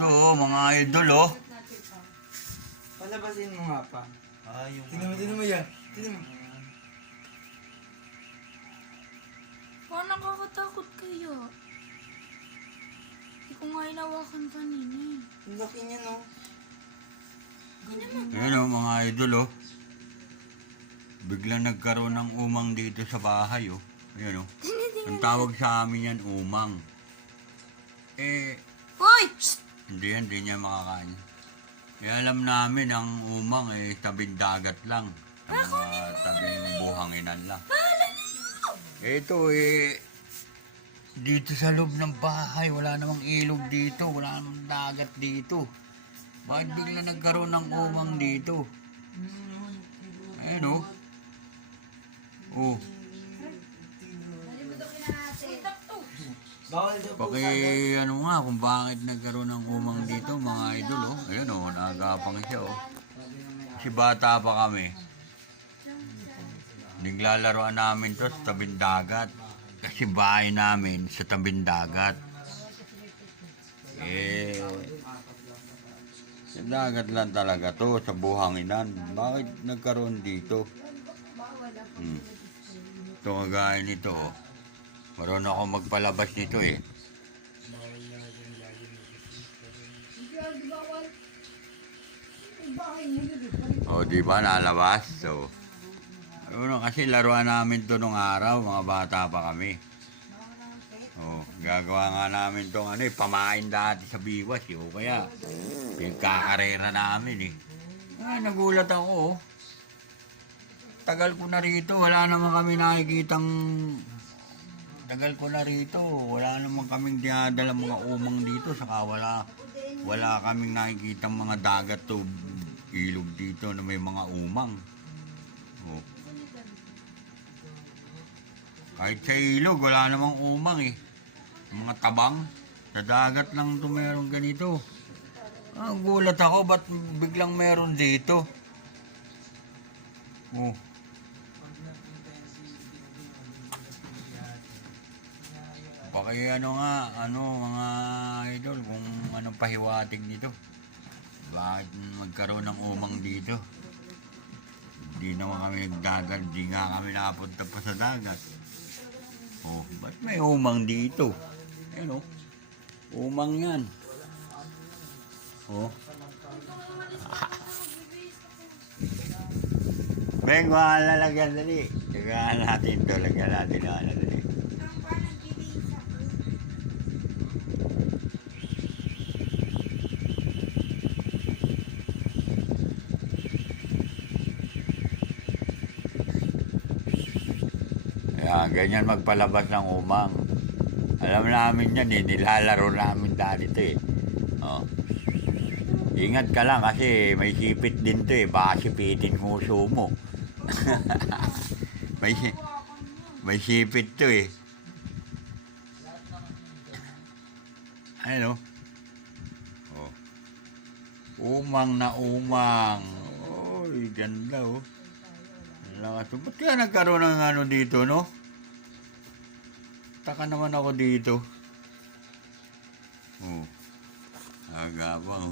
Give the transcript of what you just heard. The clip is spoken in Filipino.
Ito mga idol Palabasin mo nga pa. Yung Tingnan mo yan. Tingnan mo. Baka nakakatakot kaya. Hindi ko nga inawakan kanina eh. Ang laki niya, no? Ayan mga idol Biglang nagkaroon ng umang dito sa bahay Ayan Ang tawag sa amin yan umang. Hoy! Hindi niya makakain. Alam namin ang umang tabing dagat lang. Ang mga tabing buhanginan lang. Ito dito sa loob ng bahay, wala namang ilog dito, wala namang dagat dito. Bakit bigla nagkaroon ng umang dito? Ayan Bawal daw po. Ano nga kung bakit nagkaroon ng umang dito mga idol Ayan nagapang siya Kasi bata pa kami. Naglalaroan namin to sa tabing dagat. Kasi bahay namin sa tabing dagat. Sa dagat lang talaga to, sa buhanginan. Bakit nagkaroon dito? Ito kagaya nito Marunong ako magpalabas nito di ba nalabas? So, kasi laruan namin to nung araw, mga bata pa kami. Gagawa nga namin tong pamain dati sa biwas kaya pinagkakarera namin nagulat ako Tagal ko na rito, wala naman kami nakikitang Tagal ko na rito, wala naman kaming dinadala mga umang dito, saka wala kaming nakikitang mga dagat to ilog dito na may mga umang. Kahit sa ilog, wala namang umang mga tabang, sa dagat lang to meron ganito. Gulat ako, ba't biglang meron dito? Mga idol, kung anong pahiwatig nito. Bakit magkaroon ng umang dito? Hindi naman kami nagdagat, hindi nga kami nakapunta pa sa dagat. Ba't may umang dito? Umang yan. Beng, lalagyan dali. Lagyan natin ito, lagyan natin dali. Ganyan magpalabas ng umang. Alam namin yan nilalaro namin dati ito Ingat ka lang kasi may sipit din to baka sipitin nguso mo. may sipit to Umang na umang. Ganda Lakas. Ba't kaya nagkaroon ng dito, Taka naman ako dito. Agabang